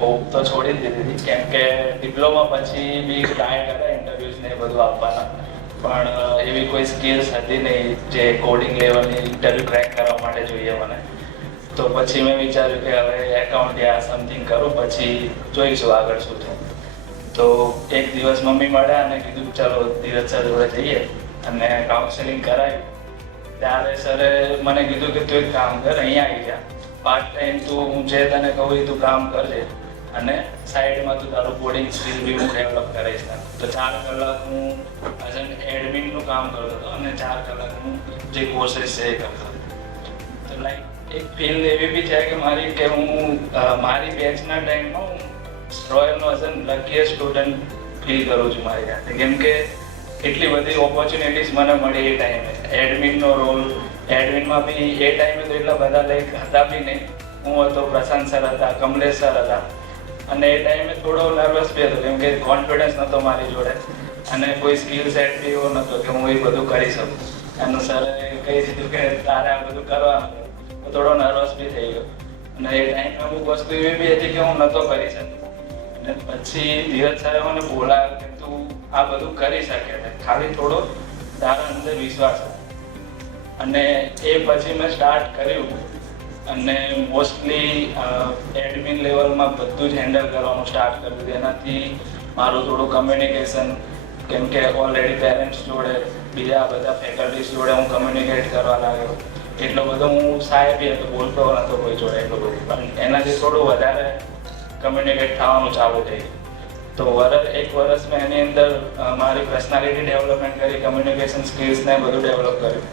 Hope તો છોડી દીધી હતી, કેમ કે ડિપ્લોમા પછી બી ટ્રાય કર્યા ઇન્ટરવ્યૂઝ ને એ બધું આપવાના, પણ એવી કોઈ સ્કિલ્સ હતી નહીં જે કોડિંગ લેવલની ઇન્ટરવ્યૂ ક્રેક કરવા માટે જોઈએ મને. તો પછી મેં વિચાર્યું કે હવે એકાઉન્ટ યા સમથિંગ કરું, પછી જોઈશું આગળ શું થાય. તો એક દિવસ મમ્મી મળ્યા અને કીધું ચાલો ધીરજ સર જોડે જઈએ અને કાઉન્સેલિંગ કરાવ્યું. ત્યારે સરે મને કીધું કે તું એક કામ કર, અહીંયા આવી જા, પાર્ટ ટાઈમ તું હું જે તને કહું એ તું કામ કરજે અને સાઈડમાં તું તારું કોડિંગ સ્કિલ બી હું ડેવલપ કરીશ. તો 4 કલાક હું એઝ એન એડમિનનું કામ કરતો હતો અને 4 કલાક હું જે કોર્सेस છે એ કરતો હતો. તો લાઈક એક ફીલ એવી બી છે કે હું મારી બેચના ટાઈમમાં હું રોયલનો as an luckiest student feel કરું છું મારી જાતે, કેમ કે એટલી બધી ઓપોર્ચ્યુનિટીઝ મને મળી એ ટાઈમે. એડમિનનો રોલ, એડમિનમાં બી એ ટાઈમે તો એટલા બધા લાઈક હતા બી નહીં. હું હતો, પ્રશાંત સર હતા, કમલેશ સર હતા, અને એ ટાઈમે થોડો નર્વસ બી હતો કેમ કે કોન્ફિડન્સ નહોતો મારી જોડે અને કોઈ સ્કિલ સેટ બી એવો નહોતો કે હું એ બધું કરી શકું. અને સરે કહી દીધું કે તારે આ બધું કરવાનું, તો થોડો નર્વસ બી થઈ ગયો. અને એ ટાઈમે અમુક વસ્તુ એવી બી હતી કે હું નહોતો કરી શકતો. અને પછી ધીરજ સાહેબ મને બોલાવ્યો કે તું આ બધું કરી શકે છે, ખાલી થોડો તારા અંદર વિશ્વાસ હતો. અને એ પછી મેં સ્ટાર્ટ કર્યું અને મોસ્ટલી એડમિન લેવલમાં બધું જ હેન્ડલ કરવાનું સ્ટાર્ટ કર્યું. એનાથી મારું થોડું કમ્યુનિકેશન, કેમ કે ઓલરેડી પેરેન્ટ્સ જોડે, બીજા બધા ફેકલ્ટીઝ જોડે હું કમ્યુનિકેટ કરવા લાગ્યો. એટલો બધો હું સાહેબ બી હતો, બોલતો નહોતો કોઈ જોડે એટલું બધું, પણ એનાથી થોડું વધારે કમ્યુનિકેટ થવાનું ચાલુ થઈ ગયું. તો એક વર્ષ મેં એની અંદર મારી પર્સનાલિટી ડેવલપમેન્ટ કરી, કમ્યુનિકેશન સ્કિલ્સને બધું ડેવલપ કર્યું.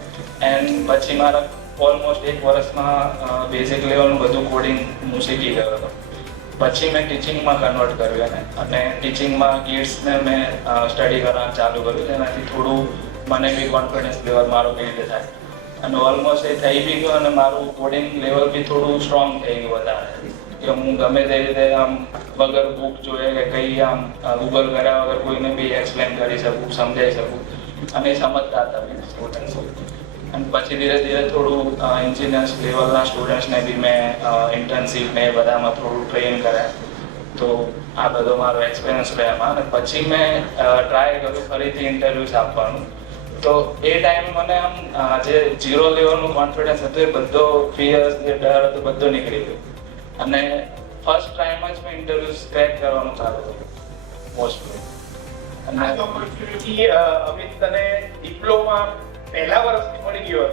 એન્ડ પછી મારા ઓલમોસ્ટ 1 વર્ષમાં બેઝિક લેવલનું બધું કોડિંગ હું શીખી ગયો હતો. પછી મેં ટીચિંગમાં કન્વર્ટ કર્યું અને ટીચિંગમાં કિડ્સને મેં સ્ટડી કરવાનું ચાલુ કર્યું, જેનાથી થોડું મને બી કોન્ફિડન્સ લેવલ મારો બિલ્ડ થાય. અને ઓલમોસ્ટ એ થઈ બી ગયું અને મારું કોડિંગ લેવલ બી થોડું સ્ટ્રોંગ થઈ ગયું વધારે, કે હું ગમે તે રીતે આમ વગર બુક જોઈએ કે કંઈ આમ ગૂગલ કર્યા વગર કોઈને બી એક્સપ્લેન કરી શકું, સમજાવી શકું, અને સમજતા હતા બી સ્ટુડન્ટ્સ. અને પછી ધીરે ધીરે થોડું એન્જિનિયર્સ લેવલના સ્ટુડન્ટ્સને બી મેં ઇન્ટર્નશીપ ને બધામાં થોડું ટ્રેન કર્યા. તો આ બધો મારો એક્સપિરિયન્સ રહ્યો એમાં. અને પછી મેં ટ્રાય કર્યું ફરીથી ઇન્ટરવ્યૂઝ આપવાનું. તો એ ટાઈમે મને આમ જે 0 લેવલનું કોન્ફિડન્સ હતું એ બધો ફિયર, જે ડર હતો બધો નીકળી ગયો. અને ફર્સ્ટ ટાઈમ જ મેં ઇન્ટરવ્યૂઝ ક્રેક કરવાનું ચાલુ કર્યું મોસ્ટલી. અને આ ઓપોર્ચ્યુનિટી અમિત તને ડિપ્લોમા પહેલા વર્ષથી મળી ગયો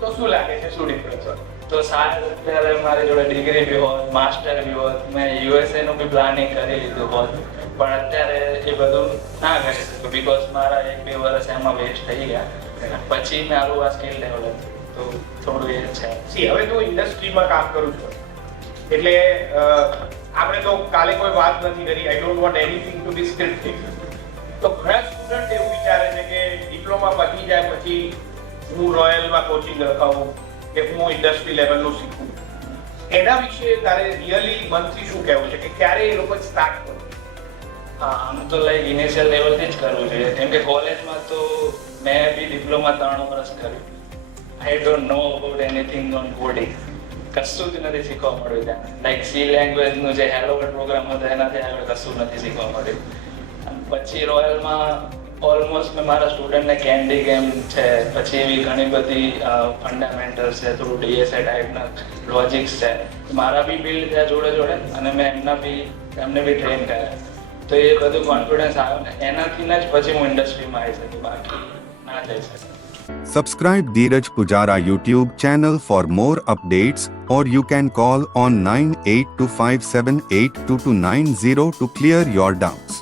તો શું લાગે છે, શું ડિફરન્સ હોય? તો અત્યારે મારી જોડે ડિગ્રી બી હોત, માસ્ટર બી હોત, મેં USA નું બી પ્લાનિંગ કરી લીધું હોત, પણ અત્યારે એ બધું ના કરી શકું બીકોઝ મારા 1-2 વર્ષ એમાં વેસ્ટ થઈ ગયા. પછી મારું આ સ્કિલ ડેવલપ તો થોડું એ છે. હવે તું ઇન્ડસ્ટ્રીમાં કામ કરું છું એટલે આપણે તો કાલે કોઈ વાત નથી કરી, I don't want anything to be scripted. તો ઘણા સ્ટુડન્ટ એવું વિચારે છે કે ડિપ્લોમા પતી જાય પછી હું રોયલમાં કોચિંગ રખાવું કે હું ઇન્ડસ્ટ્રી લેવલનું શીખું. એના વિશે તારે રિયલી મનથી શું કહેવું છે કે ક્યારે એ લોકો સ્ટાર્ટ કરવું? આમ તો લાઈક ઇનિશિયલ લેવલથી જ કરવું જોઈએ, કેમ કે કોલેજમાં તો મેં બી ડિપ્લોમા 3 વર્ષ કર્યું. I don't know about anything on coding. કશું જ નથી શીખવા મળ્યું ત્યાં. લાઈક સી લેંગ્વેજનું જે હેલો વર્લ્ડ પ્રોગ્રામ હતો એનાથી આગળ કશું નથી શીખવા મળ્યું. પછી રોયલમાં ઓલમોસ્ટ મેં મારા સ્ટુડન્ટને કેન્ડી ગેમ છે, પછી એવી ઘણી બધી ફંડામેન્ટલ્સ છે, થોડું DSA ટાઈપના લોજિક્સ છે, મારા બી બિલ્ડ થયા જોડે જોડે, અને મેં એમને બી ટ્રેન કર્યા. તો એ બધું કોન્ફિડન્સ આવ્યો ને એનાથી જ પછી હું ઇન્ડસ્ટ્રીમાં આવી શકું, બાકી ના જઈ શકું. Subscribe Dheeraj Pujara YouTube channel for more updates, or you can call on 9825782290 to clear your doubts.